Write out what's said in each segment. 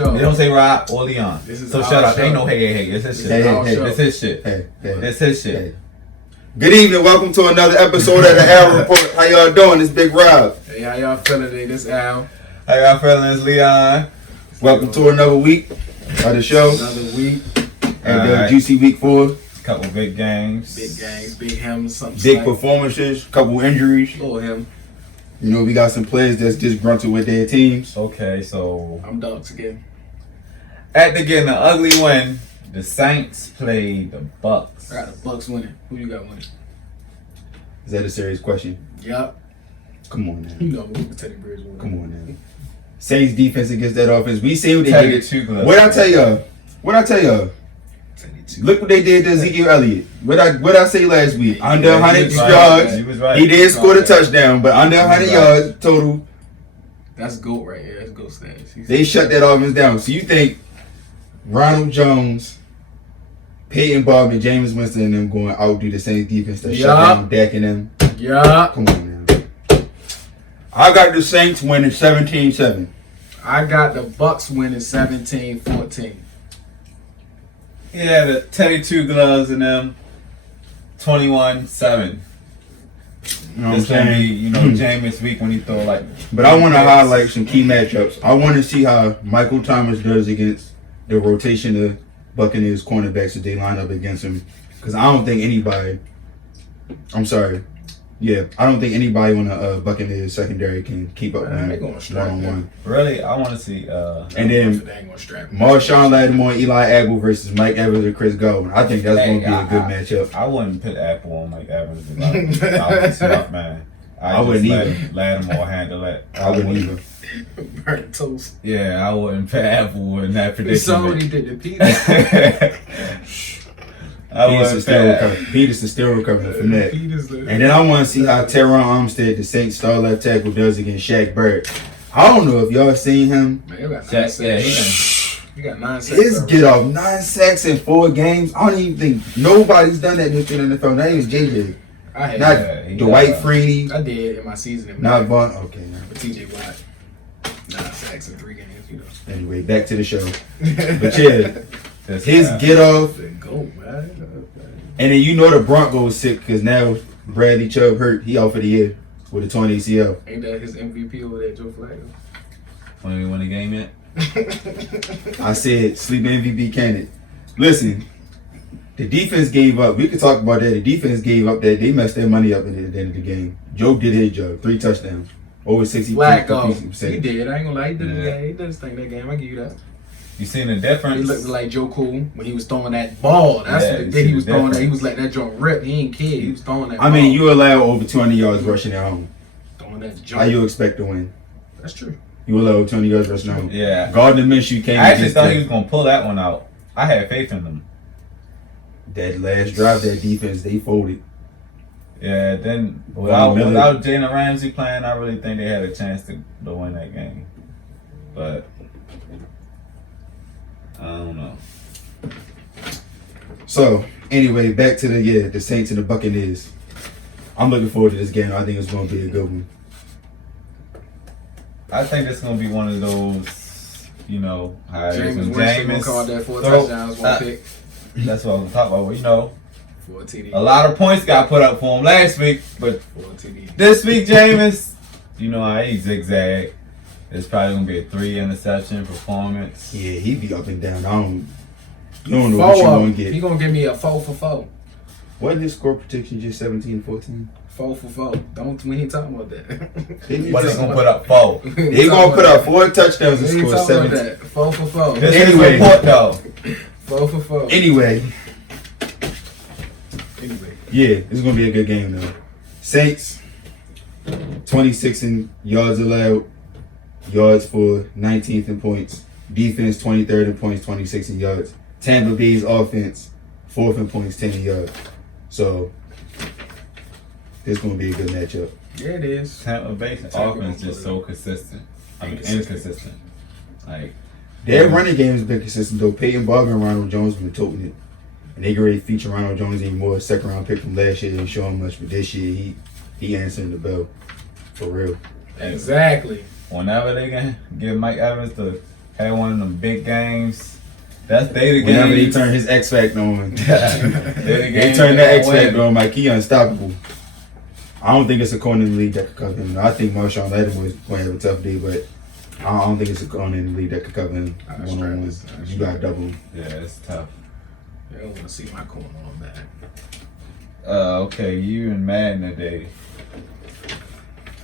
show. They don't say Rob or Leon. So shut up. Show. Ain't no hey. It's his shit. It's his shit. It's his shit. Good evening. Welcome to another episode of the Al Report. How y'all doing? It's Big Rob. Hey, how y'all feeling today? This Al. How y'all feeling? It's Leon. Welcome to another week of the show. Another week. And juicy week 4. Couple big games. Big him, something. Big performances, couple injuries. Little him. You know, we got some players that's disgruntled with their teams. Okay, so I'm dogs again. after getting an ugly win, the Saints played the Bucks. I got the Bucks winning. Who you got winning? Is that a serious question? Yup. Come on now. You know Teddy Bridgewater. Come on now. Saints defense against that offense. We see what they Teddy did. two gloves. What I tell y'all? Look what they did to Ezekiel Elliott. What I say last week? Under 100 yards. He was right. He did score the touchdown, but under 100 yards total. That's GOAT right here. That's GOAT status. They shut that offense down. So you think Ronald Jones, Peyton Baldwin, James Winston, and them going out do the same defense that shut down Dak and them? Yeah. Come on now. I got the Saints winning 17-7. I got the Bucks winning 17-14. Yeah, the Teddy two gloves and them 21-7. You know what I'm This gonna be, saying? Jameis week when he throw like. But I want to highlight some key matchups. I want to see how Michael Thomas does against the rotation of Buccaneers cornerbacks that they line up against him. Because I don't think anybody. I don't think anybody on the Buccaneers secondary can keep up with him one-on-one. Really, I want to see. And then Marshawn Lattimore, Eli Apple versus Mike Evans and Chris Godwin. I think that's going to be a good matchup. I wouldn't put Apple on Mike Evans. I was smart, man. I wouldn't either. Lattimore handle it. I wouldn't either. Burnt toast. Yeah, I wouldn't put Apple in that predicament. So what he did to Peter. Peterson still recovering from that. And then I want to see how Teron Armstead, the Saints star left tackle, does against Shaq Barrett. I don't know if y'all seen him. Man, he got 9 sacks. He got 9 sacks. His get off 9 sacks in 4 games. I don't even think nobody's done that in the NFL. Not even JJ. Not Dwight Freeney. I did in my season. Not Vaughn. Okay. But TJ Watt. 9 sacks in 3 games, Anyway, back to the show. But yeah, his get off. And then the Broncos sick because now Bradley Chubb hurt. He out for the year with a torn ACL. Ain't that his MVP over there, Joe Flacco? When we win the game yet? I said sleep MVP candidate. Listen, the defense gave up. We could talk about that. The defense gave up that. They messed their money up at the end of the game. Joe did his job. 3 touchdowns. Over 60%. Flacco. He did. I ain't gonna lie. He did his thing that game. I give you that. You seen the difference? He looked like Joe Cool when he was throwing that ball. That's what it did. He was throwing that. He was letting that joint rip. He ain't kid. He was throwing that ball. I mean, you allow over 200 yards rushing at home. Throwing that joint. How you expect to win? That's true. You allow over 200 yards rushing at home. Yeah. Gardner Minshew came. I actually thought he was going to pull that one out. I had faith in them. That last drive, that defense, they folded. Yeah, then without Jalen Ramsey playing, I really think they had a chance to win that game. But I don't know. So, anyway, back to the Saints and the Buccaneers. I'm looking forward to this game. I think it's going to be a good one. I think it's going to be one of those, how it is when Jameis called that 4 touchdowns, 1 pick. That's what I'm talking about. 4 TD. A lot of points got put up for him last week, but 4 TD. This week, Jameis, how he zigzag. It's probably going to be a 3 interception performance. Yeah, he be up and down. You don't know what you're going to get. He going to give me a 4 for 4. Wasn't his score prediction just 17-14? 4 for 4. We ain't talking about that. But they're going to put up 4. They're going to put up 4 touchdowns and score 17. 4 for 4. Anyway, report, though. 4 for 4. Anyway. Yeah, it's going to be a good game, though. Saints, 26 in yards allowed. Yards for 19th in points. Defense 23rd in points, 26 in yards. Tampa Bay's offense 4th in points, 10 in yards. So this is going to be a good matchup. Yeah, it is. Tampa Bay's offense is so consistent. Inconsistent. Like their running game has been consistent though. Peyton Baldwin and Ronald Jones have been toting it, and they get ready to feature Ronald Jones even more. 2nd round pick from last year didn't show him much, but this year he answering the bell for real. Exactly. Whenever they can give Mike Evans the had one of them big games. That's they the Whenever game. they turn his X Factor on, they they turn that X Factor on like he unstoppable. I don't think it's a corner in the league that could cover him. I think Marshawn Lattimore is going to have a tough day, but I don't think it's a corner in the league that could cover him one-on-one. You got to double him. Yeah, it's tough. I don't want to see my corner on that. Okay, you and Madden today.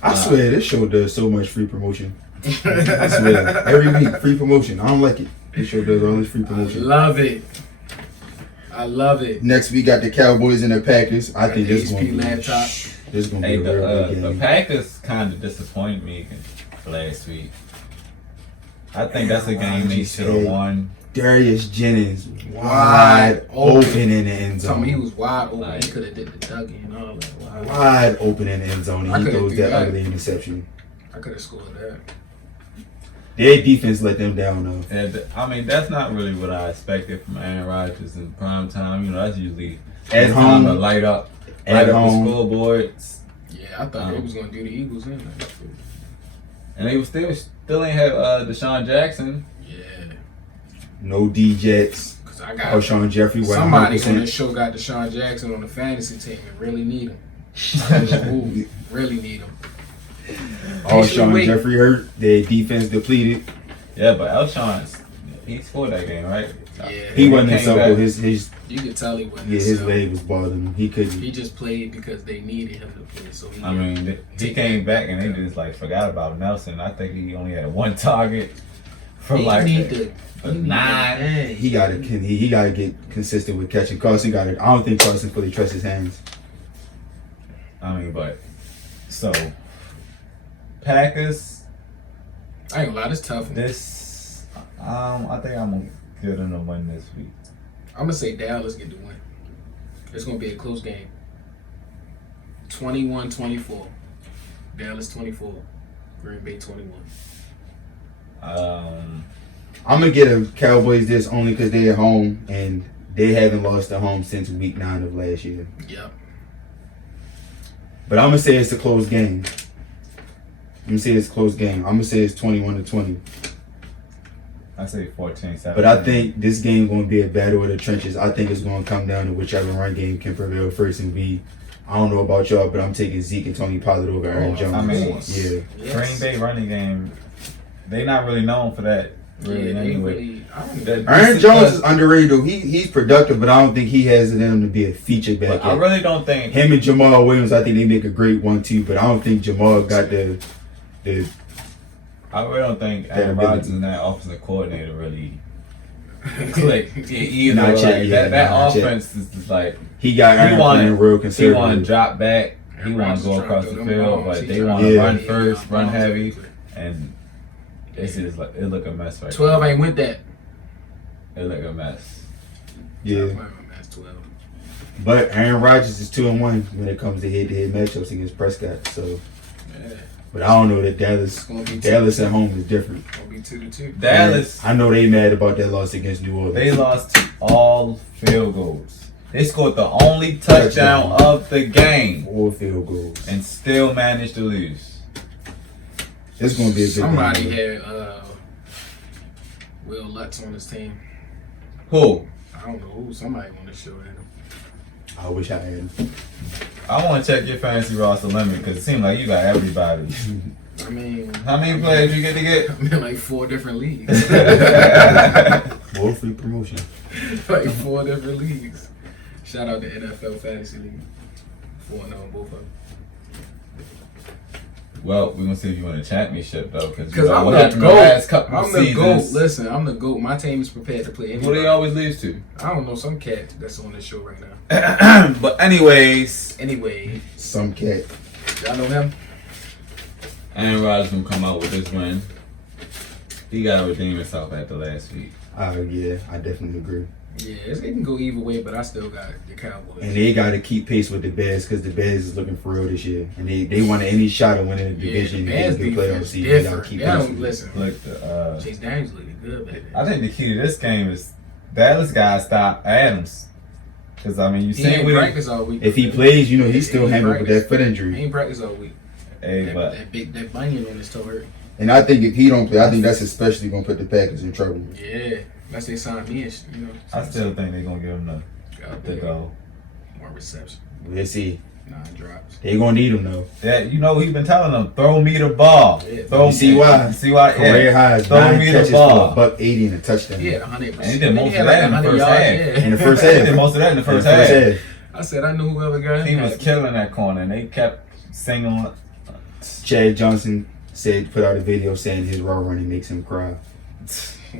I swear this show does so much free promotion. I swear every week free promotion. I don't like it. This show does all this free promotion. I love it. Next we got the Cowboys and the Packers. I think this is HP going to laptop. be a real good The game. Packers kind of disappointed me last week. I think that's a game they should have won. Darius Jennings wide open in the end Tell me he zone. was wide open. He could have did the Dougie and all that. Wide open in the end zone. I And he could've throws do that that. ugly interception. I could have scored that. Their defense let them down though. And I mean, that's not really what I expected from Aaron Rodgers in prime time. You know, that's usually At his time to home. light up At the home. scoreboards. Yeah, I thought they was gonna do the Eagles in there. And they was still ain't have Deshaun Jackson. Yeah, No D-Jets. cause I got Alshon Jeffrey. somebody on 100%. this show got Deshaun Jackson on the fantasy team and really need him. Ooh, really need him. Alshon Wait. Jeffrey hurt. Their defense depleted. Yeah, but Alshon's he scored that game, right? Yeah, He wasn't came himself. back. though. His you could tell he wasn't. his himself. leg was bothering him. He couldn't. He just played because they needed him to play. So he I mean, he came back and they just like forgot about Nelson. I think he only had one target for he like need a 9. He gotta get consistent with catching. Carson got it. I don't think Carson fully trusts his hands. I mean, but so Packers. I ain't gonna lie, this tough. I think I'm gonna give them a win this week. I'm gonna say Dallas get the win. It's gonna be a close game. 21-24. Dallas 24. Green Bay 21. I'm gonna get a Cowboys this only because they're at home and they haven't lost at home since week 9 of last year. Yep. But I'm gonna say it's a close game. I'm gonna say it's 21-20. I say 14-7. But I think this game gonna be a battle of the trenches. I think it's gonna come down to whichever run game can prevail first and be. I don't know about y'all, but I'm taking Zeke and Tony Pollard over Aaron Jones. I mean, yeah. Yes. Green Bay running game, they not really known for that. Really, Yeah, they anyway. really. I don't That- know. Aaron Jones is underrated though. He's productive, but I don't think he has it in him to be a featured back. But I end. really don't think Him and Jamal Williams, I think they make a great 1-2, but I don't think Jamal got the I really don't think That Aaron ability. Rodgers and that offensive coordinator really click either. Not Like, yet, yeah, that not yet. offense is just like he got He Aaron wanted- playing real he want to conservative. drop back, he Aaron want Rodgers to go trying across to the throw them field, bombs. but He they trying want to to Yeah. run Yeah, first, run bombs heavy, everywhere. and it's just like it look a mess right 12 now. ain't with that. It look a mess. Yeah, That's 12. but Aaron Rodgers is 2-1 when it comes to head-to-head matchups against Prescott. So, Yeah. but I don't know that It's gonna be Dallas at home is different. Gonna be 2-2. Dallas, I know they mad about that loss against New Orleans. they lost all field goals. They scored the only touchdown of the game 4 field goals. and still managed to lose. It's gonna be a good Somebody game. had Will Lutz on his team. Who? I don't know who. Somebody on the show had him. I wish I had him. I want to check your fantasy roster limit because it seems like you got everybody. I mean, How many players you get to get? I'm in like 4 different leagues. More free promotion. Like 4 different leagues. Shout out to NFL Fantasy League. 4-0 both of them. Well, we're gonna see if you win a championship though, because Because I'm what the happened the last GOAT. couple I'm of the GOAT. seasons. Listen, I'm the GOAT. My team is prepared to play Who anybody. do you always lose to? I don't know, some cat that's on this show right now. But anyways, Anyway, Some cat. y'all know him? Aaron Rodgers gonna come out with this win. He gotta redeem himself after last week. Yeah, I definitely agree. Yeah, it can go either way, but I still got the Cowboys. And they got to keep pace with the Bears because the Bears is looking for real this year, and they want any shot of winning the division and Bears getting the playoff defense season. They got to different. keep They pace. don't with it. listen. Look, Chase Daniels looking good back there. I think the key to this game is Dallas got to stop Adams. Because I mean, you He seen ain't what he. practice all week. If he plays, you know he's still He hampered with practice. that foot He injury. ain't practice all week. Hey, but That bunion on his toe hurt. And I think if he don't play, I think that's especially gonna put the Packers in trouble. Yeah, unless they sign me, and I still think they're gonna give him the go. More reception. We'll see. 9 drops. They gonna need him though. That he's been telling them, throw me the ball. Yeah. Throw You see why? See why? Career highs, Throw 9 me the catches ball. for $180 and a touchdown. He had 100%. And he did most of that in the first half. In the first He half. did most of that in the In the first half. I said I knew whoever got He him. was killing that corner, and they kept singing. Chad Johnson put out a video saying his raw running makes him cry.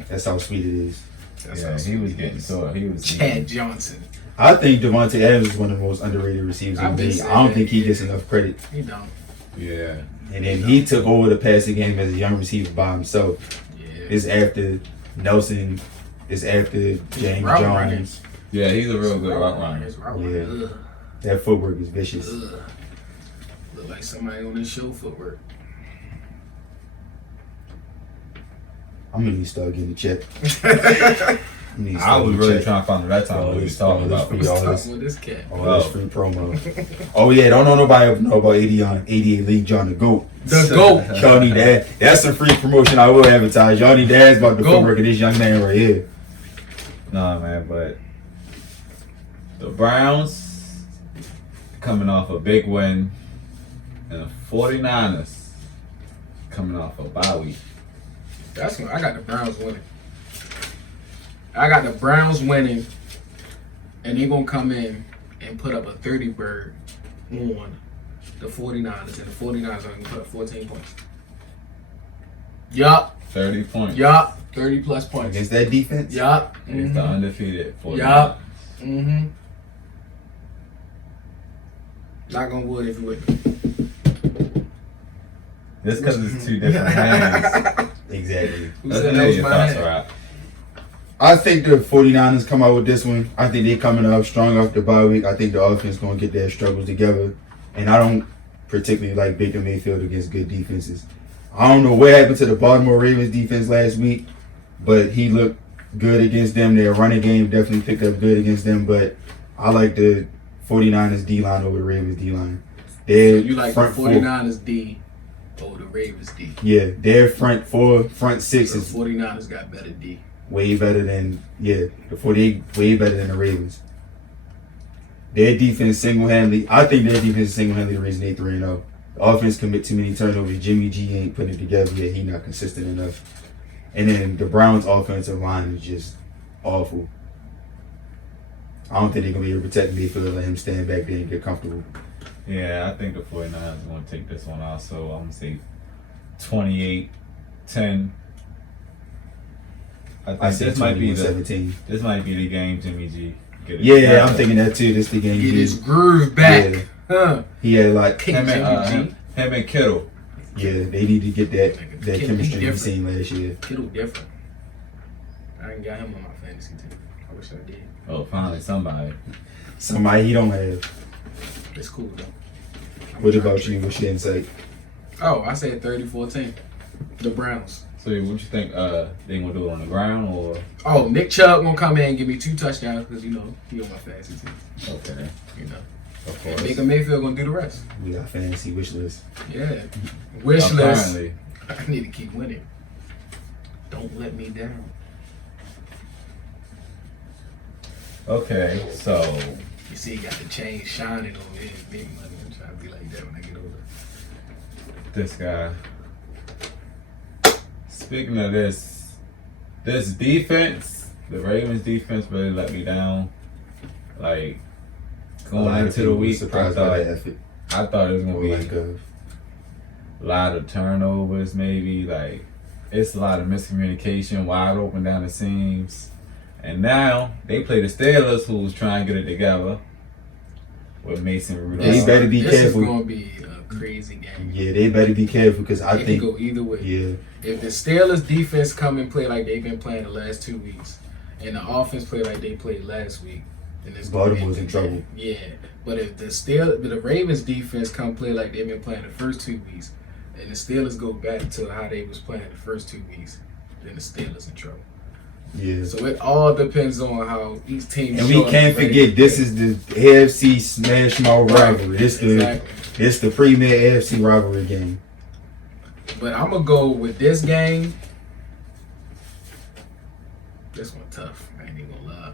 That's how sweet it is. Yeah, he was getting sore. He was Chad Johnson. I think Devontae Adams is one of the most underrated receivers in I've the been league. saying I don't that, think he yeah. gets enough credit. He don't. Yeah. And then he took over the passing game as a young receiver by himself. Yeah. It's after Nelson. It's after James Route Jones. running. Yeah, he's a real good route runner. His route Yeah. running. Ugh. That footwork is vicious. Ugh. Look like somebody on his show footwork. I'm gonna need to start getting a check. I was really trying to find out that time what he was talking about. Free, all this, With this cat. all this free promo. Oh yeah, don't know nobody know about 88 League John the GOAT. The GOAT. Y'all need that. That's some free promotion I will advertise. Y'all need to ask about the GOAT. footwork of this young man right here. Nah, man, but the Browns coming off a big win, and the 49ers coming off a bye week. That's when I got the Browns winning. I got the Browns winning, and they're gonna come in and put up a 30 bird on the 49ers, and the 49ers are gonna put up 14 points. Yup, 30 points. 30 plus points. Against that defense? Yup. Against the undefeated 49ers. Yup. Mm-hmm. Knock on wood if you with me. Just because it's two different hands. Exactly. Who Let's said know that was your my thoughts, hand? right? I think the 49ers come out with this one. I think they're coming out strong off the bye week. I think the offense going to get their struggles together. And I don't particularly like Baker Mayfield against good defenses. I don't know what happened to the Baltimore Ravens defense last week, but he looked good against them. Their running game definitely picked up good against them, but I like the 49ers D-line over the Ravens D-line. They're You like the 49ers D over the Ravens D. Yeah, their front four, front six The is 49ers got better D. way better than, the 48 way better than the Ravens. Their defense single-handedly, I think their defense is single-handedly the reason they 3-0. The offense commit too many turnovers. Jimmy G ain't putting it together yet. He not consistent enough. And then the Browns' offensive line is just awful. I don't think they're going to be able to protect Mayfield and let him stand back there and get comfortable. Yeah, I think the 49ers are going to take this one also. I'm going to say 28-10. I say this might be 17. This might be the game Jimmy G. Get it Yeah, together. I'm thinking that too. This the game. Get his groove back. Yeah. Huh. He had like, Pick Him Jimmy G. and Kittle. yeah, they need to get that Kittle chemistry we different. seen last year. Kittle different. I ain't got him on my fantasy team. I wish I did. Oh, finally somebody. Somebody he don't have. It's cool though. What about you? What's your insight? Oh, I said 30-14. The Browns. So what you think they going to do it on the ground or? Oh, Nick Chubb gonna come in and give me 2 touchdowns because he on my fantasy team. Okay. Of And course. Baker Mayfield gonna do the rest. We got fantasy wish list. Yeah. Wish list. Apparently. I need to keep winning. Don't let me down. Okay, so You see, he got the chain shining over here. Big money. I'm trying to be like that when I get older. this guy. Speaking of this defense, the Ravens defense really let me down. Like going into the week, I surprised by that thought, effort. I thought it was gonna be Like, a lot of turnovers, maybe like it's a lot of miscommunication, wide open down the seams. And now they play the Steelers, who's trying to get it together with Mason Rudolph. They better be this careful. This is gonna be a crazy game. Yeah, they better be careful because I It think. can go either way. Yeah, If the Steelers defense come and play like they've been playing the last 2 weeks, and the offense play like they played last week, then it's gonna Baltimore's be a in good trouble. game. Yeah, but if the Ravens defense come play like they've been playing the first 2 weeks, and the Steelers go back to how they was playing the first 2 weeks, then the Steelers in trouble. yeah. So it all depends on how each team. And we can't forget this is the AFC Smash Mouth rivalry. This Exactly. the premier AFC rivalry game. But I'm gonna go with this game. This one tough. I ain't even gonna lie.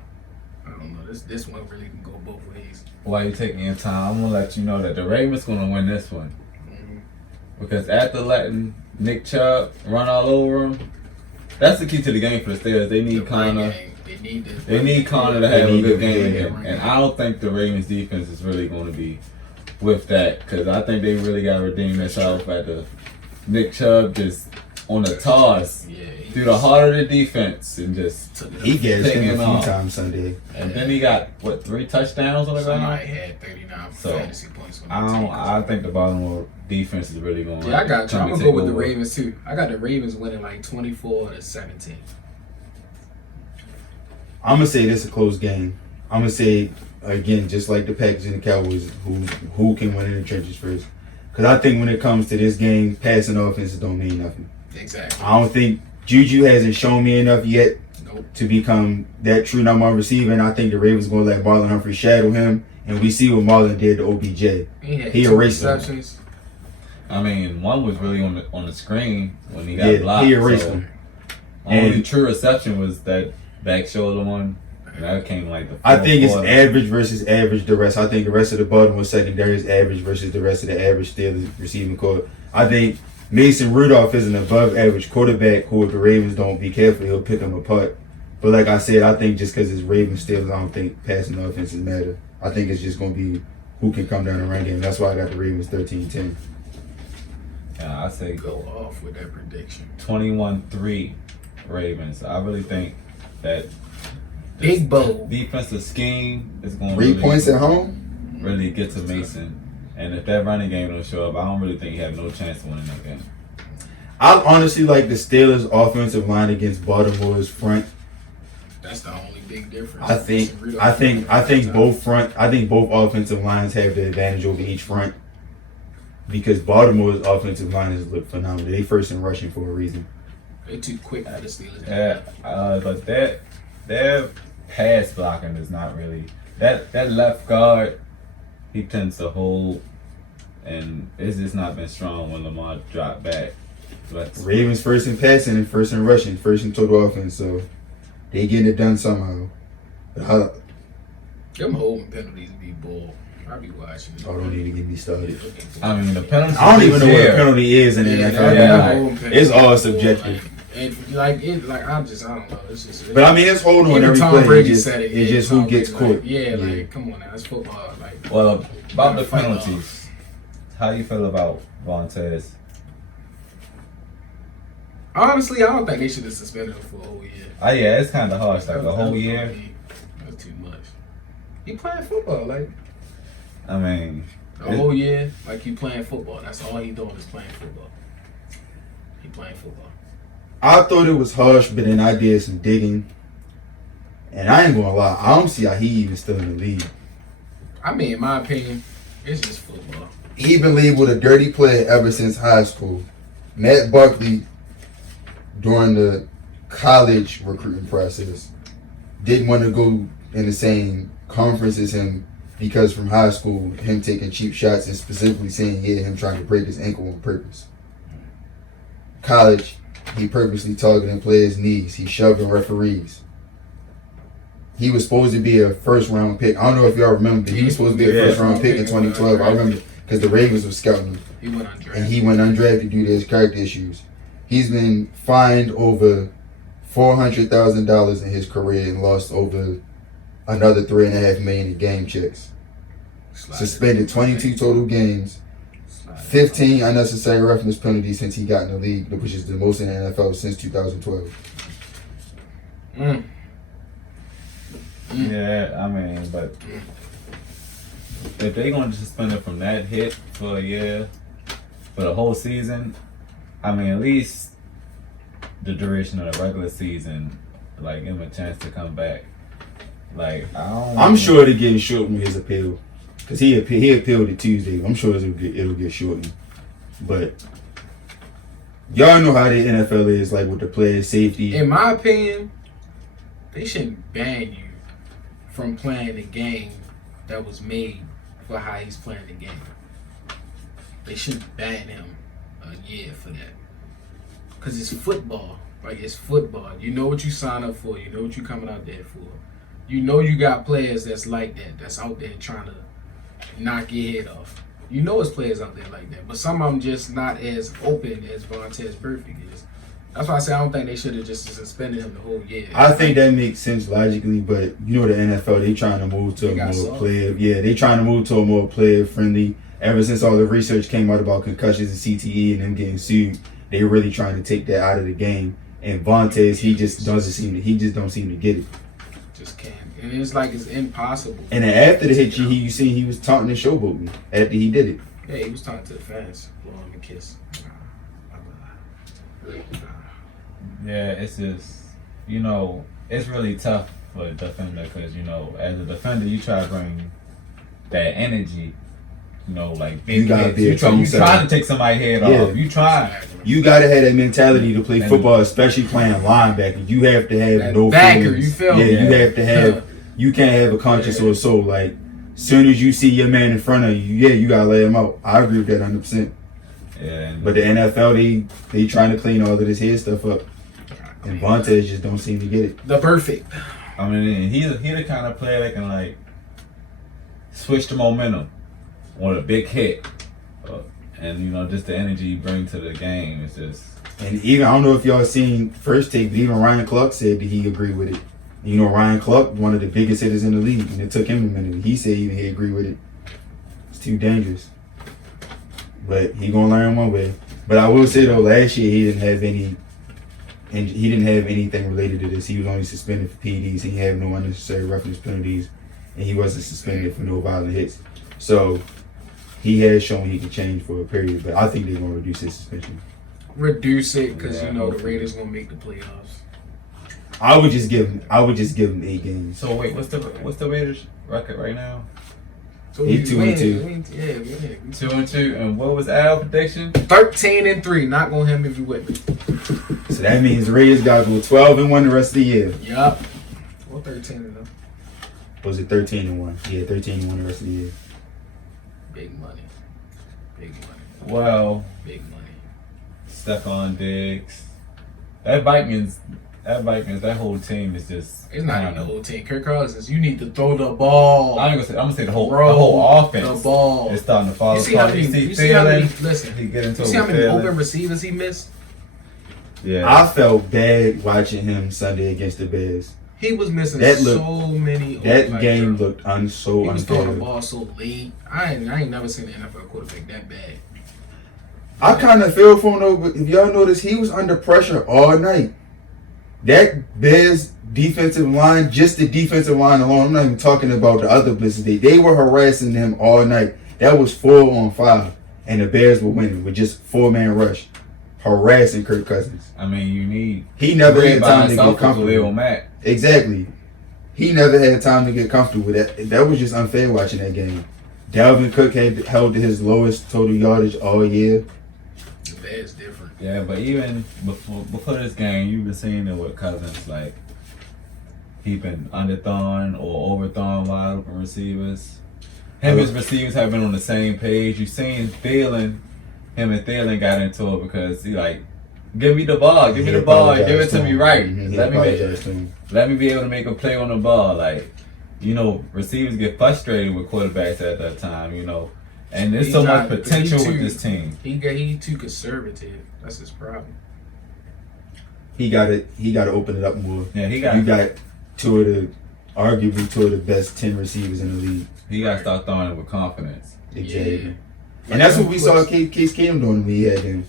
I don't know. This one really can go both ways. While you taking your time, I'm gonna let you know that the Ravens gonna win this one. Because after letting Nick Chubb run all over him, that's the key to the game for the Steelers. They need Connor. They need Connor to have a good game again. And I don't think the Ravens defense is really going to be with that, because I think they really got to redeem themselves at the Nick Chubb just on the toss through the heart of the defense and just he gets taking him it a few off. times Sunday. And then he got 3 touchdowns on the ground. Somebody had 39 fantasy points on the team. I think the Baltimore defense is really going. Yeah, I got you. I'm gonna go with the Ravens too. I got the Ravens winning like 24-17. I'm gonna say this is a close game. I'm gonna say again, just like the Packers and the Cowboys, who can win in the trenches first. Because I think when it comes to this game, passing offenses don't mean nothing. Exactly. I don't think Juju hasn't shown me enough yet to become that true number one receiver, and I think the Ravens gonna let Marlon Humphrey shadow him, and we see what Marlon did to OBJ. He erased him. I mean, one was really on the screen when he got blocked. He erased him. Only true reception was that back shoulder one. And that came like the I think it's quarter. average versus average. The rest, I think the rest of the Baltimore secondary is average versus the rest of the average Steelers receiving core. I think Mason Rudolph is an above average quarterback who, if the Ravens don't be careful, he'll pick them apart. But like I said, I think just because it's Ravens Steelers, I don't think passing offenses matter. I think it's just going to be who can come down the run game. That's why I got the Ravens 13-10. Yeah, I say go off with that prediction. 21-3 Ravens. I really think that Big Bo defensive scheme is going to 3 points at home. Really get to Mason. And if that running game don't show up, I don't really think he have no chance of winning that game. I honestly like the Steelers' offensive line against Baltimore's front. That's the only big difference. I think both offensive lines have the advantage over each front because Baltimore's offensive lines look phenomenal. They first in rushing for a reason. They're too quick for the Steelers. Yeah, but their pass blocking is not really that left guard. He tends to hold, and it's just not been strong when Lamar dropped back. Ravens first in passing and first in rushing, first in total offense, so they getting it done somehow. Them holding penalties be bull. I be watching. Oh, don't need to get me started. I mean, the penalty. I don't even know what a penalty is in the NFL. It's all subjective. And I don't know. It's just. But I mean, it's hold on every play. It's just who gets caught. Like come on now, it's football. Like, well, about the penalties, how you feel about Vontaze? Honestly, I don't think they should have suspended him for a whole year. Yeah, it's kind of harsh. Like a whole year. That's too much. He playing football, like. I mean, a whole year, like he playing football. That's all he doing is playing football. He playing football. I thought it was harsh, but then I did some digging. And I ain't gonna lie, I don't see how he even still in the league. I mean, in my opinion, it's just football. He been labeled a dirty player ever since high school. Matt Barkley, during the college recruiting process, didn't want to go in the same conference as him because from high school, him taking cheap shots and specifically saying, him trying to break his ankle on purpose. College, he purposely targeting players' knees. He shoving referees. He was supposed to be a first-round pick. I don't know if y'all remember, but he was supposed to be a first-round pick in 2012. I remember because the Ravens were scouting him. He went undrafted. And he went undrafted due to his character issues. He's been fined over $400,000 in his career and lost over another $3.5 million in game checks. Suspended 22 total games. 15 unnecessary roughness penalties since he got in the league, which is the most in the NFL since 2012. Yeah, I mean, but if they're going to suspend him from that hit for a year, for the whole season, I mean, at least the duration of the regular season, like, give him a chance to come back. Like, I'm sure they're getting shortened with his appeal. Because he appealed it Tuesday. I'm sure it'll get shortened. But y'all know how the NFL is, like, with the player safety. In my opinion, they shouldn't ban you from playing the game that was made for how he's playing the game. They shouldn't ban him a year for that. Because it's football. Like, it's football. You know what you sign up for. You know what you coming out there for. You know you got players that's like that, that's out there trying to knock your head off. You know it's players out there like that. But some of them just not as open as Vontaze Burfict is. That's why I say I don't think they should have just suspended him the whole year. I think that makes sense logically, but you know the NFL, they trying to move to a more player. Yeah, they trying to move to a more player friendly. Ever since all the research came out about concussions and CTE and them getting sued, they really trying to take that out of the game. And Vontaze, he just don't seem to get it. Just can't. And it's like it's impossible. And then after the hit, you seen he was taunting and showboating after he did it. Yeah, he was talking to the fans, blowing him a kiss. Yeah, it's just, you know, it's really tough for a defender because, you know, as a defender, you try to bring that energy, you know, like big you gotta hits. be You trying to take somebody's head off. You try. You gotta have that mentality to play football, especially playing linebacker. You have to have no backer, feelings. you feel me? me? You have to have. You can't have a conscience or a soul. Like, soon as you see your man in front of you, you gotta lay him out. I agree with that 100%. Yeah. But the NFL, they trying to clean all of this head stuff up, and Vontaze just don't seem to get it. The perfect. I mean, he the kind of player that can like switch the momentum on a big hit, and you know just the energy he brings to the game is just. And even I don't know if y'all seen First Take, but even Ryan Clark said that he agreed with it. You know, Ryan Clark, one of the biggest hitters in the league, and it took him a minute. He said even he agreed with it. It's too dangerous. But he gonna learn one way. But I will say though, last year he didn't have anything related to this. He was only suspended for PEDs. He had no unnecessary roughness penalties, and he wasn't suspended for no violent hits. So he has shown he can change for a period. But I think they're gonna reduce his suspension. Reduce it because you know the Raiders gonna make the playoffs. I would just give him 8 games. So wait, what's the Raiders record right now? So he 2-2. Yeah, we win. 2-2, and what was Al's prediction? 13-3. Not gonna him if you with me. So that means the Raiders got to go 12-1 the rest of the year. Yup. Or 13-0. Was it 13-1? Yeah, 13-1 the rest of the year. Big money. Big money. Well, Big money. Stephon Diggs. That Vikings, that whole team is just. It's not even the whole team. Kirk Cousins, you need to throw the ball. I'm gonna say the whole offense. The ball. It's starting to fall Listen, apart. you see how many open receivers he missed? Yeah. I felt bad watching him Sunday against the Bears. He was missing so many. That game looked so unfair. He was throwing the ball so late. I ain't never seen an NFL quarterback that bad. I kind of feel for him though, but if y'all notice, he was under pressure all night. That Bears defensive line, just the defensive line alone, I'm not even talking about the other blitzes. They were harassing him all night. That was 4-on-5, and the Bears were winning with just 4-man rush, harassing Kirk Cousins. I mean, he never had time to get comfortable. Matt. Exactly. He never had time to get comfortable with that. That was just unfair watching that game. Dalvin Cook had held his lowest total yardage all year. The Bears different. Yeah, but even before this game, you've been seeing it with Cousins, like he been underthrown or overthrown wide open receivers. Him and his receivers have been on the same page. You've seen him and Thielen got into it because he like, give me the ball, give it to me right. Let me be able to make a play on the ball. Like, you know, receivers get frustrated with quarterbacks at that time, you know. And there's so much potential with this team. He too conservative. That's his problem. He got to open it up more. Yeah, you got arguably two of the best 10 receivers in the league. He got to start throwing it with confidence. Exactly. Yeah. And that's what we saw Case Keenum doing when he had him.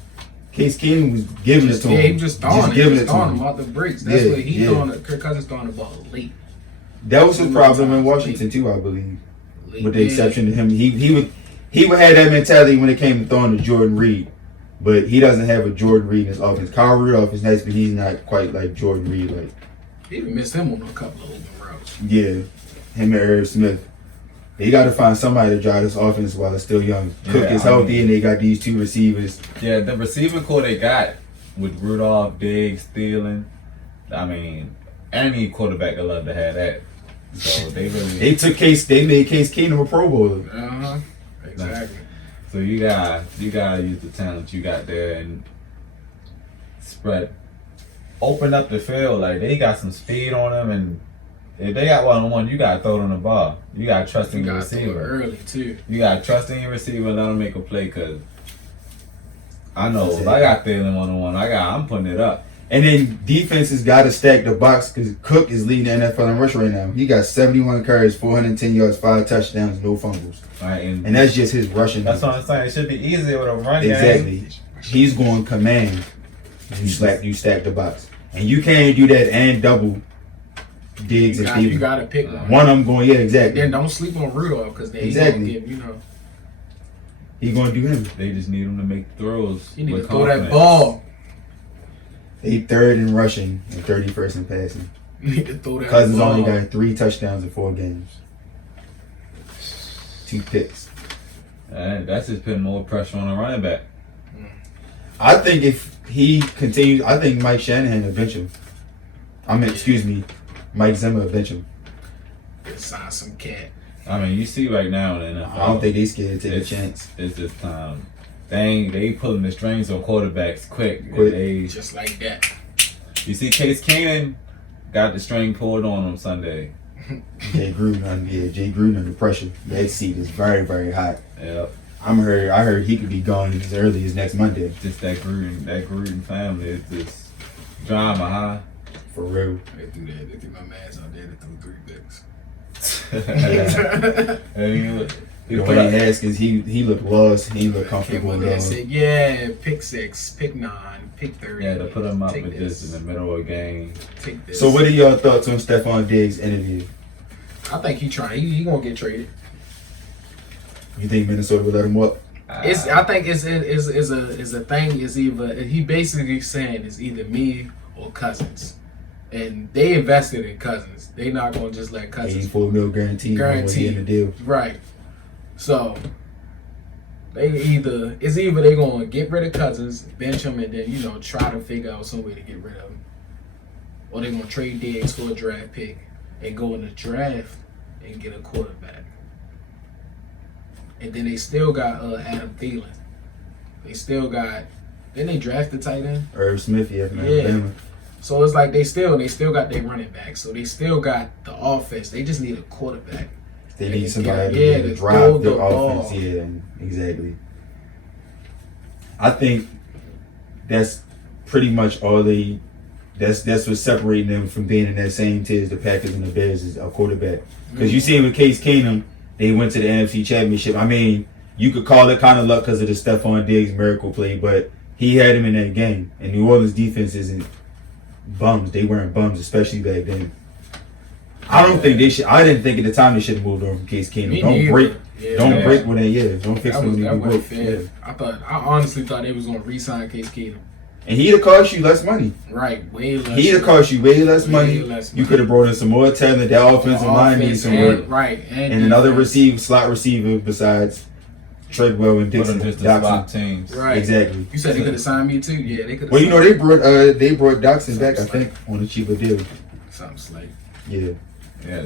Case Keenum was giving it to him. Yeah, he was just throwing him off the breaks. That's what he throwing it. Kirk Cousins throwing the ball late. That was his problem in Washington too, I believe. With the exception of him, he would have that mentality when it came to throwing to Jordan Reed, but he doesn't have a Jordan Reed in his offense. Kyle Rudolph is nice, but he's not quite like Jordan Reed. Like, he even missed him on a couple of open routes. Yeah, him and Irv Smith. They got to find somebody to drive this offense while it's still young. Cook is healthy, and they got these two receivers. Yeah, the receiving core they got with Rudolph, Diggs, Thielen. I mean, any quarterback would love to have that. So they made Case Keenum a Pro Bowler. Exactly. So you gotta use the talent you got there, and spread, open up the field. Like they got some speed on them, and if they got 1-on-1, you gotta throw them the ball. You gotta trust in You your gotta throw it receiver early too. You gotta trust in your receiver and let them make a play. Cause I know if I got Thielen 1-on-1, I'm putting it up. And then defenses got to stack the box because Cook is leading the NFL in rush right now. He got 71 carries, 410 yards, 5 touchdowns, no fumbles. Right, and that's just his rushing. That's what I'm saying. It should be easier with a run game. Exactly. He's going command. You stack the box. And you can't do that and double Diggs and Thielen. You got to pick one. One of them going, yeah, exactly. Then don't sleep on Rudolph because they exactly. Gonna give, He's going to do him. They just need him to make throws. You need to throw that ball. They third in rushing and 31st in passing. You need to throw that Cousins ball. only got 3 touchdowns in 4 games. 2 picks. That's just putting more pressure on the running back. I think if he continues, I think Mike Shanahan will bench him. Mike Zimmer will bench him. Sign some cat. I mean, you see right now in the NFL. I don't think they scared to take a chance. It's just time. They pulling the strings on quarterbacks quick. Just like that. You see, Case Keenum got the string pulled on him Sunday. Jay Gruden under pressure. That seat is very, very hot. Yep. I heard he could be gone as early as next Monday. Just that Gruden family is just drama, huh? For real. They threw that. They threw my man's out there. They threw 3 picks. Dwayne Haskins, he looked lost. He looked comfortable. Came and said, yeah, pick 6, pick 9, pick 30. Yeah, to put him up with this in the middle of the game. Take this. So what are y'all thoughts on Stephon Diggs' interview? I think he trying. He gonna get traded. You think Minnesota will let him up? I think it's a thing. Is either he basically saying it's either me or Cousins, and they invested in Cousins. They not gonna just let Cousins. $84 million guaranteed. In the deal. Right. So it's either they gonna get rid of Cousins, bench him, and then try to figure out some way to get rid of him, or they gonna trade Diggs for a draft pick and go in the draft and get a quarterback. And then they still got Adam Thielen. They still got. Then they drafted tight end Irv Smith, from Yeah. Alabama. So it's like they still got their running back. So they still got the offense. They just need a quarterback. They need somebody to throw drive the ball. offense. Yeah, exactly. I think that's pretty much all they. That's what's separating them from being in that same tier as the Packers and the Bears is a quarterback. Because you see with Case Keenum, they went to the NFC Championship. I mean, you could call it kind of luck because of the Stephon Diggs miracle play, but he had him in that game. And New Orleans defense isn't bums. They weren't bums, especially back then. I don't think they should. I didn't think at the time they should have moved on from Case Keenum. Don't break when they Don't fix when they broke. Yeah. I honestly thought they was gonna re-sign Case Keenum. And he'd have cost you less money. Right, way less. He'd have cost you way less money. You could have brought in some more talent. That offensive line needs some work. Right, and another slot receiver besides Treadwell and Dixon. Just the spot teams. Right. Exactly. You said they could have signed me too. Yeah, they could. Well, they brought Dotson back, I think, on a cheaper deal. Something slight. Yeah. Yeah.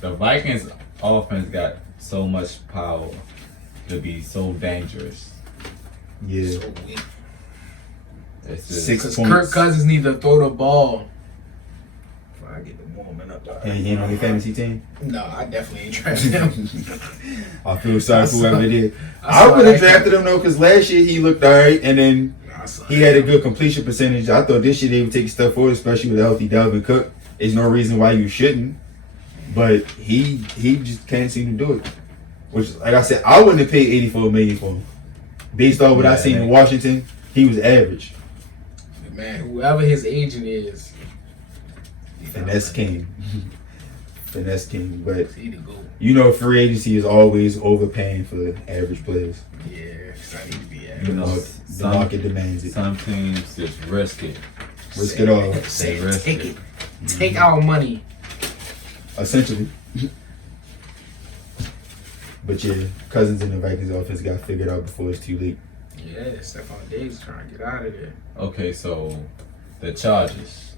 The Vikings offense got so much power to be so dangerous. Yeah. So weak. It's just, 6 Because points. Kirk Cousins need to throw the ball. Before I get the warming up. And he ain't on your fantasy team? No, I definitely ain't drafted him. I feel sorry for whoever did. I would have drafted him though, because last year he looked alright, and then he had a good completion percentage. I thought this year they would take stuff forward, especially with a healthy Dalvin Cook. There's no reason why you shouldn't, but he just can't seem to do it. Which, like I said, I wouldn't have paid $84 million for him. Based on what I seen in Washington, he was average. Man, whoever his agent is, Finesse king. Finesse king. But he to go. free agency is always overpaying for average players. Yeah, because I need to be The market demands it. Some teams just risk it. Risk it all. Say risk take it. Take our money. Essentially. But yeah, Cousins and the Vikings offense got figured out before it's too late. Yeah, Stephon Diggs trying to get out of there. Okay, so the Chargers.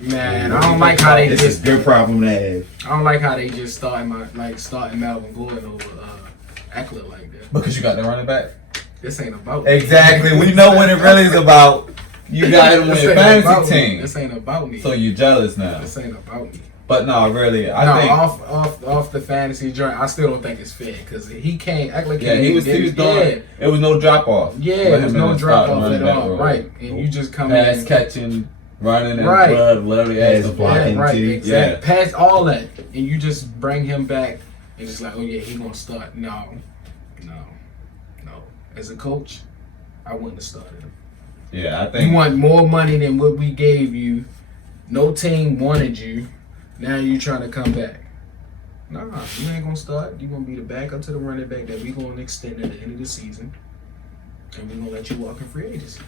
Man, I don't like how they this just. is their problem to have. I don't like how they just starting Melvin Gordon over Eckler like that. Because you got the running back? This ain't about Exactly. We know what it really is about. You got him on This your ain't fantasy about me. team. This ain't about me. So you're jealous now. This ain't about me. But no, really, I No, think off the fantasy joint, I still don't think it's fair because he can't act like he was doing. It was no drop off. Yeah, it was no drop off at all. Right, and you just come pass in catching, running and Right. blood, whatever he has to blocking. Yeah, right, too. exactly. Past all that, and you just bring him back and just like, oh yeah, he gonna start. No. As a coach, I wouldn't have started him. Yeah, I think You want more money than what we gave you. No team wanted you. Now you trying to come back. Nah, you ain't gonna start. You gonna be the backup to the running back that we gonna extend at the end of the season, and we gonna let you walk in free agency.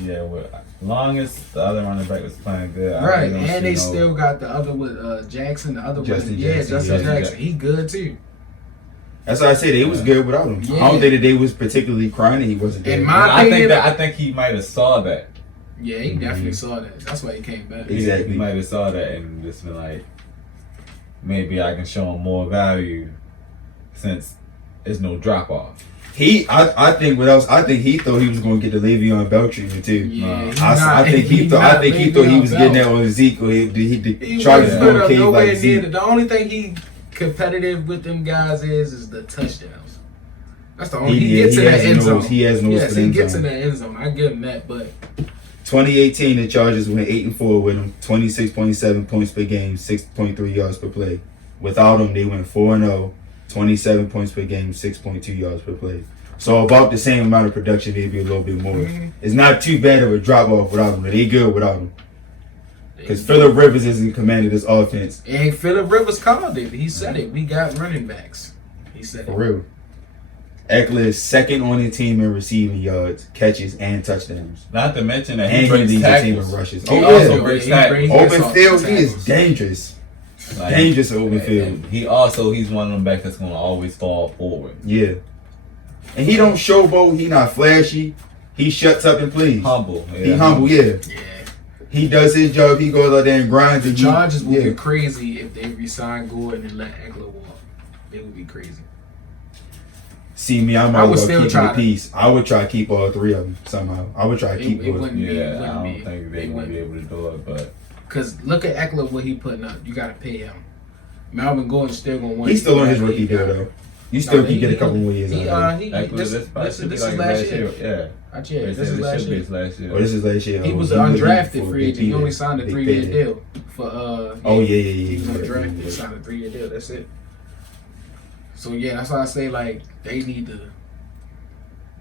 Yeah, well, long as the other running back was playing good, I Right, really don't and see they no- still got the other with Jackson, the other Justin one. Yeah, Jackson, Justin yeah. Jackson. He good too. That's why I said they was good without him. Yeah. I don't think that they was particularly crying that he wasn't there. In my I think opinion- that I think he might have saw that. Yeah, he definitely saw that. That's why he came back. Exactly. He might have saw that and just been like, maybe I can show him more value since there's no drop off. I think what else? I think he thought he was going to get the Le'Veon Bell treatment too. Yeah, I think he thought he was getting that on Zeke, or he tried to wasn't go put up cave nowhere like Zeke. The only thing he competitive with them guys is the touchdowns. That's the only. He gets in that end zone. He has no Yes, for the he end gets zone. in that end zone. I give him that, but 2018, the Chargers went 8-4 with him, 26.7 points per game, 6.3 yards per play. Without him, they went 4-0, 27 points per game, 6.2 yards per play. So about the same amount of production, maybe a little bit more. Mhm. It's not too bad of a drop off without him. They good without him. Because Phillip Rivers isn't commanding this offense. and Phillip Rivers called it. He said it. We got running backs. He said For it. real. Eckler is second on the team in receiving yards, catches, and touchdowns. Not to mention that And he he breaks leads the team in tackles. rushes. He Oh, also yeah. breaks He tackles. brings- Open Yes, field, he is tackles. dangerous. Like, Dangerous open and field. he's one of them backs that's gonna always fall forward. Yeah. And he don't showboat. He not flashy. He shuts up and plays. Humble. He humble, yeah. Yeah. He does his job. He goes out there and grinds. The and Chargers would yeah. be crazy if they resign Gordon and let Eckler walk. They would be crazy. See me, I I might would well still keep try the to- piece. I would try to keep all three of them somehow. I would try to keep It Gordon. wouldn't be. Yeah, It I wouldn't don't be. think they won't be able to do it, but Because look at Eckler, what he putting up. You got to pay him. Melvin Gordon's still going to want. He's still on his rookie deal though. You still can get a couple more years out of him. Eckler, This should be is like last year. Yeah. Yeah, this is last year. last year. Oh, this is last year. He was Oh, an he undrafted for free big agent. He payday. only signed a Big 3-year payday. deal for. Oh yeah. He was undrafted. Yeah. Signed a 3-year deal. That's it. So yeah, that's why I say like they need to.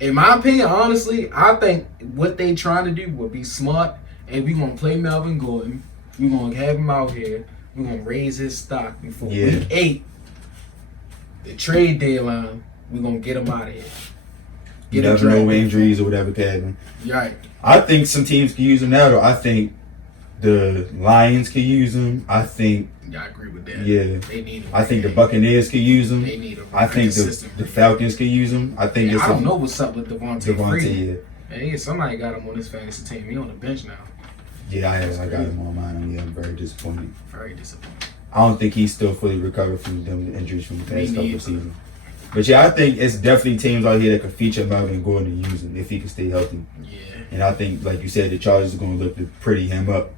In my opinion, honestly, I think what they trying to do would be smart, and we gonna play Melvin Gordon. We gonna have him out here. We gonna raise his stock before Yeah. week 8. The trade deadline. We gonna get him out of here. You Get him never know drafted. injuries or whatever can happen. Right. I think some teams can use him now though. I think the Lions can use him. I think Yeah, I agree with that. Yeah. They need him. I think the Buccaneers can use him. They need him. I think consistent. the Falcons can use him. I think Yeah, it's I don't know what's up with Devontae Freeman. Devontae, Hey, somebody got him on this fantasy team. He on the bench now. yeah, I got him on mine. Yeah, I'm very disappointed. Very disappointed. I don't think he's still fully recovered from them injuries from the Me past couple neither. of seasons. But yeah, I think it's definitely teams out here that could feature Melvin Gordon and use him if he can stay healthy. Yeah. And I think, like you said, the Chargers are going to look to pretty him up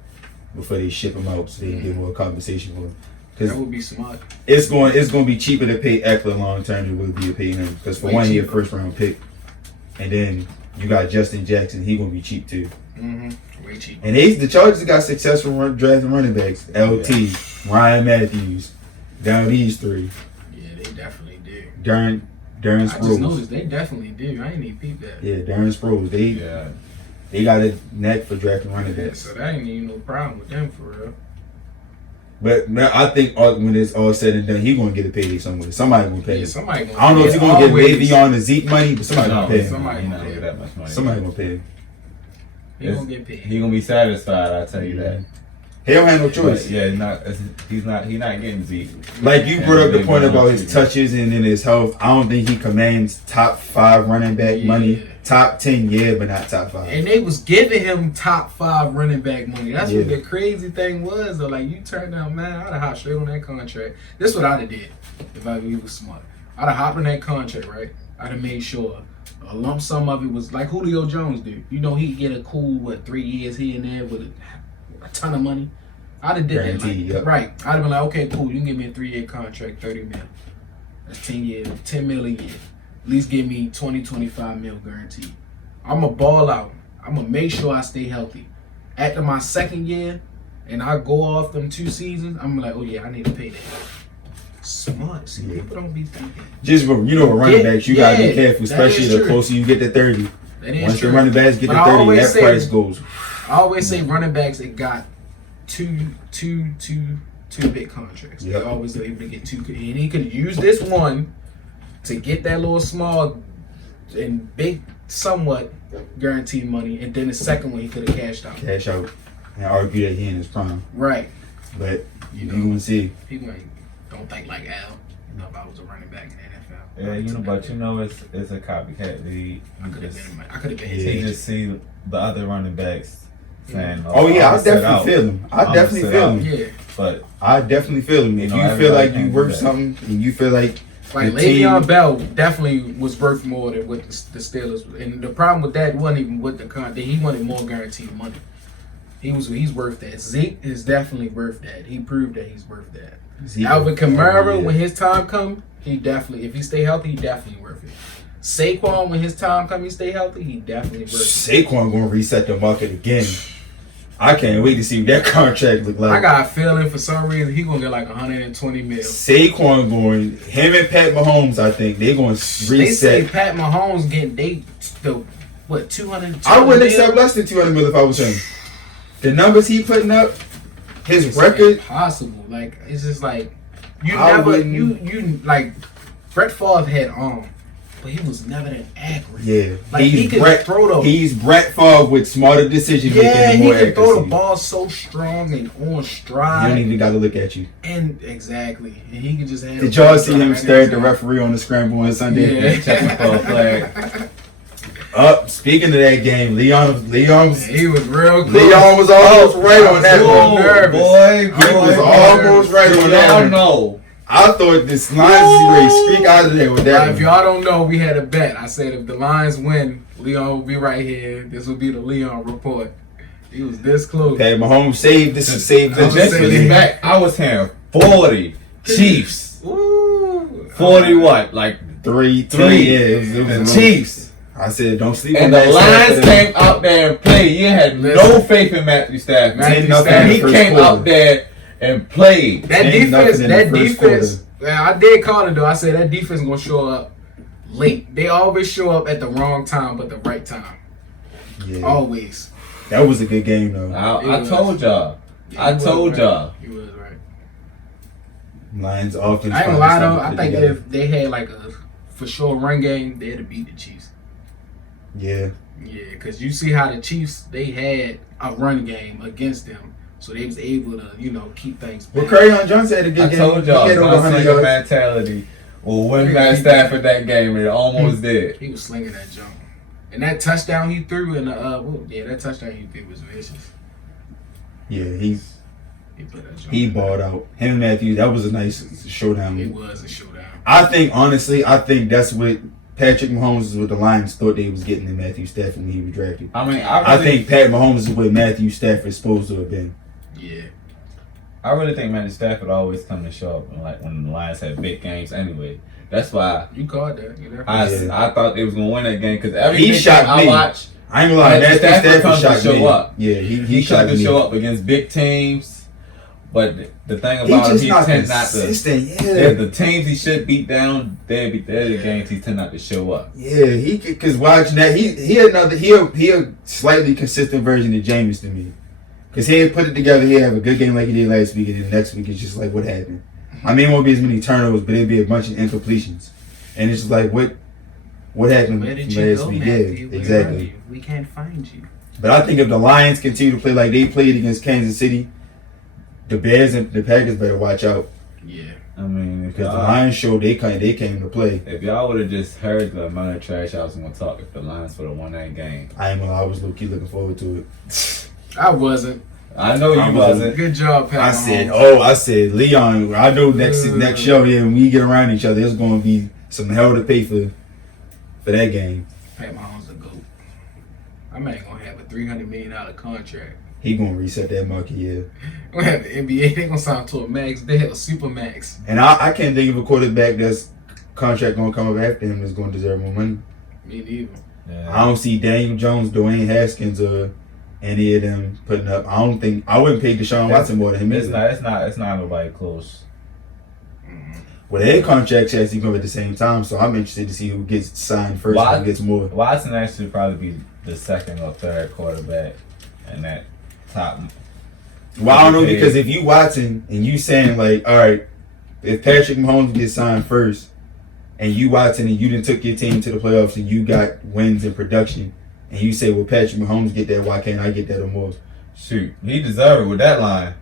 before they ship him out so they can get more compensation for him. That Because would be smart. it's going to be cheaper to pay Eckler long term than it would be to pay him. Because for Way one, he a cheaper. first round pick, and then you got Justin Jackson. He going to be cheap too. Mm-hmm. Way cheaper. And the Chargers got successful drafting running backs. LT, Ryan Matthews, down these three. Yeah, they definitely do. Darren I just Sproles. noticed they definitely do. I ain't even peep that. Yeah, Darren Sproles. Yeah. They got a neck for drafting running Yeah, backs. so that ain't even no problem with them for real. But man, I think when it's all said and done, he gonna get a payday somewhere. Somebody gonna pay Yeah, him. somebody gonna. I don't know if yeah, he's gonna get always. Le'Veon and Zeke money, but somebody No, gonna pay him. somebody he gonna not pay gonna get that much money. Somebody gonna pay him. He gonna get paid. He gonna be satisfied. I tell you that. He don't have no But choice. yeah, he's not getting Zeke. Like you brought up the Yeah, point they about want his to. touches and in his health. I don't think he commands top 5 running back Yeah. money. Top 10, yeah, but not top 5. And they was giving him top 5 running back money. That's what Yeah. the crazy thing was. Though, like you turned down, man. I'd have hopped straight on that contract. This what I'd have did if I was smart. I'd have hopped on that contract, right? I'd have made sure A lump sum of it was like Julio Jones did. You know, he'd get a cool 3 years here and there with a ton of money. I'd have did that. Like, Yep. right. I'd have been like, okay, cool. You can give me a 3-year contract, 30 mil. That's 10 years, 10 mil a year. At least give me 20, 25 mil guaranteed. I'm going to ball out. I'm going to make sure I stay healthy. After my second year, and I go off them 2 seasons, I'm like, oh yeah, I need to pay that. Smart. See, people don't be thinking. Just with running backs, you gotta be careful, that especially is the true. closer you get to 30. That is Once true. the running backs get But to I 30, always that say- price goes. I always say running backs, it got two big contracts. Yep. They always able to get 2, and he could use this one to get that little small and big, somewhat guaranteed money, and then the second one he could have cashed out. Cash out and argue that he in his prime. Right. But You you know, gonna see. people don't think like Al. You know, if I was a running back in the NFL. Yeah, it's a copycat league. I could have been his He agent. just see the other running backs saying, Oh yeah, I I'ma sit definitely out. feel him. I I'ma definitely sit feel out. him. Yeah. But I definitely feel him. If You know, you feel everybody like you can't do worth that. something and you feel like Like the team- Le'Veon Bell definitely was worth more than what the Steelers. And the problem with that wasn't even with the contract. He wanted more guaranteed money. He's worth that. Zeke is definitely worth that. He proved that he's worth that. Zeke- Alvin Kamara, Yeah. when his time come, he definitely. If he stay healthy, he definitely worth it. Saquon, when his time come, he stay healthy, he definitely worth it. Saquon gonna reset the market again. I can't wait to see what that contract look like. I got a feeling for some reason he gonna get like 120 mil. Saquon going, him and Pat Mahomes, I think they're going to They say reset. Pat Mahomes getting the 200. I wouldn't mil? accept less than 200 mil if I was him. The numbers he putting up, his It's record. impossible. Like it's just like you I never wouldn't- you like Brett Favre had arm, but he was never that accurate. Yeah, Like he could throw the He's Brett Favre with smarter decision making yeah and he more could throw the accuracy. ball so strong and on He don't stride even got to look at you. and exactly and he could just have. Did y'all see him stare at the referee on the scramble on Sunday? Yeah. checking for a flag. Speaking of that game, Leon was He was real close. Leon was almost right on that Whoa, one. nervous. He was almost right on that Y'all one. know. I thought this Lions would streak out of there with that. If one. y'all don't know, we had a bet. I said if the Lions win, Leon will be right here. This will be the Leon report. He was this close. Pat Mahomes saved this and saved The this. Jets saying- was back. I was hearing 40 Chiefs. Ooh. 40 what? Like 3-3. Yeah, it the was Chiefs. I said, don't sleep And on the that. Lions came out there and played. You had no Listen. faith in Matthew Stafford. Matthew And Stafford he first came quarter. out there and played. That 10-0 defense, in the that first defense. Yeah, I did call it though. I said that defense gonna show up late. They always show up at the wrong time, but the right time. Yeah, Always. that was a good game though. I told y'all. I You was told right. y'all. You was right. Lions offense. I ain't gonna lie finally though. started I to think put together. if they had like a for sure run game, they'd have beat the Chiefs. Yeah, Yeah, because you see how the Chiefs they had a run game against them, so they was able to keep things. well, back. Crayon Johnson had a good I game. told He y'all. had over 100 Gunslinger yards. mentality will win Yeah, Matt he Stafford that game, and it almost did. He was slinging that jump, and that touchdown he threw in the that touchdown he threw was vicious. Yeah, He put that jump. he balled out. Him and Matthews, that was a nice It showdown. was a showdown. I think honestly, that's what Patrick Mahomes is what the Lions thought they was getting in Matthew Stafford when he was drafted. I mean, I think Pat Mahomes is what Matthew Stafford's supposed to have been. Yeah. I really think Matthew Stafford always come to show up when the Lions had big games. Anyway, that's why You called that. You know. I thought they was gonna win that game because every He big shocked game I me. watch, I ain't gonna lie, Matthew Matthew Stafford Stafford comes to shocked show me. up. Yeah, he he tried shocked to me. show up against big teams. But the thing He about him, just he not tend not to. consistent. Yeah, the teams he should beat down, they're the games he tend not to show up. Yeah, he because watching that he a slightly consistent version of Jameis to me. Cause he'll put it together, he'll have a good game like he did last week, and then next week it's just like what happened. I mean, it won't be as many turnovers, but it'll be a bunch of incompletions, and it's just like what happened Where did you last go, week? Matthew? Yeah, Where are exactly. you? We can't find you. But I think if the Lions continue to play like they played against Kansas City, the Bears and the Packers better watch out Yeah. I mean, because the Lions showed they came to play. if y'all would have just heard the amount of trash I was gonna talk if the Lions would have won that game. I ain't gonna lie, I was low key looking forward to it. I wasn't. I know you I wasn't. Good job, Pat. I said, Leon, I know next show, yeah, when we get around each other, it's gonna be some hell to pay for that game. Pat Mahomes a GOAT. I man gonna have a $300 million contract. He gonna reset that market, yeah. Gonna have the NBA. They gonna sign to a max. They have a super max. And I can't think of a quarterback that's contract gonna come up after him that's gonna deserve more money. Me neither. Yeah. I don't see Daniel Jones, Dwayne Haskins, or any of them putting up. I wouldn't pay Deshaun Watson more than him. It's either. not. It's not nobody close. Well, their contracts actually come at the same time, so I'm interested to see who gets signed first and who gets more. Watson actually probably be the second or third quarterback in that top. Well, I don't know, because if you Watson and you saying like, all right, if Patrick Mahomes gets signed first, and you Watson and you done took your team to the playoffs and you got wins in production, and you say, well, Patrick Mahomes get that, why can't I get that or more? Shoot, he deserved it with that line.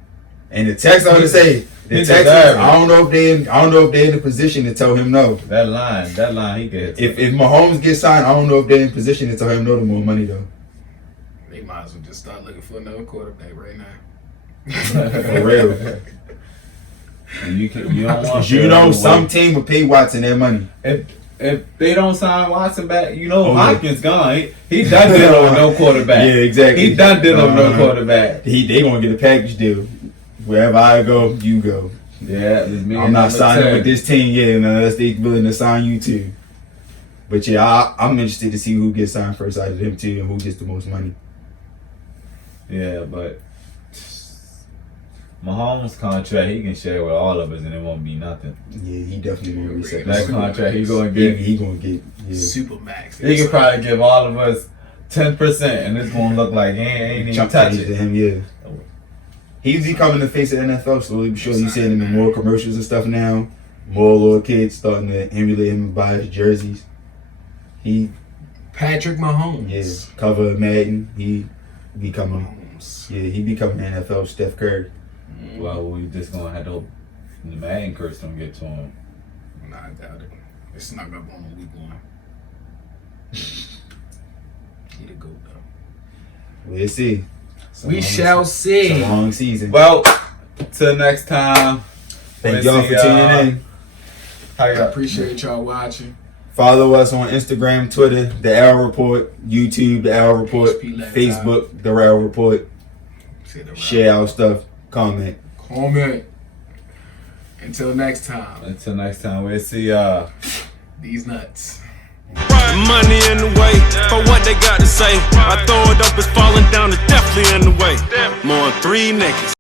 And the Texans, I would say, the Texans, I don't know if they're in a position to tell him no. That line, he gets. If Mahomes gets signed, I don't know if they're in a position to tell him no to more money though. They might as well just start looking for another quarterback right now. For real. And you don't want some team will pay Watson that money. If they don't sign Watson back, Hopkins gone. He done did on no quarterback. Yeah, exactly. He done did on no quarterback. They gonna get a package deal. Wherever I go, you go. Yeah, I'm not signing with this team yet unless they willing to sign you too. But yeah, I'm interested to see who gets signed first out of them two and who gets the most money. Yeah, but Mahomes' contract, he can share with all of us and it won't be nothing. Yeah, he definitely gonna reset that contract. He gonna get. He gonna get super max. He can probably give all of us 10%, and it's gonna look like he ain't even touching it. Him, yeah. He's becoming the face of the NFL, so I'm sure you're seeing him in more commercials and stuff now. More little kids starting to emulate him and buy his jerseys. Patrick Mahomes. Yeah, cover Madden. He becoming NFL Steph Curry. Well, we just gonna have to hope the Madden curse don't get to him. Nah, I doubt it. It's not gonna go on week one. He the GOAT though. We'll see. We shall see. It's a long season. Well, till next time. Thank y'all for tuning in. I appreciate y'all watching. Follow us on Instagram, Twitter, The Arrow Report, YouTube, The Arrow Report, Facebook, The Arrow Report. Share our stuff. Comment. Until next time. We'll see y'all. These nuts. Money in the way for what they got to say. I throw it up, it's falling down, it's definitely in the way. More than 3 niggas.